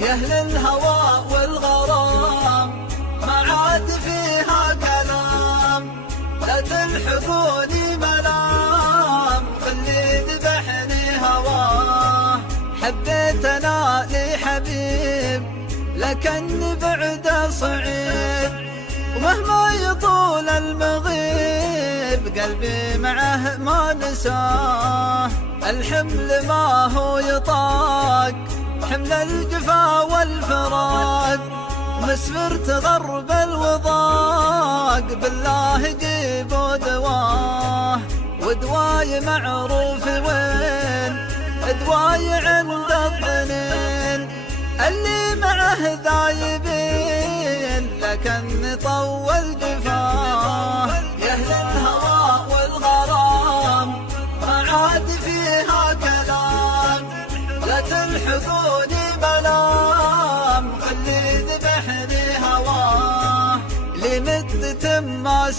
يا أهل الهوى والغرام ما عاد فيها كلام، لا تلحقوني ملام خلي ذبحني هواه. حبيت أنا لي حبيب لكن بعده صعيب، ومهما يطول المغيب قلبي معه ما نساه. الحمل ما هو يطاق حمل الجفا والفراق، مسفرت غرب الوضاق بالله جيبوا دواه. ودواي معروف وين دواي عند الظنين، اللي معه ذايبين لكن طول جفاه. يا أهل الهوى والغرام ما عاد فيها كلام، لا تلحقوني ملام خلي ذبحني هواه. لمدة ما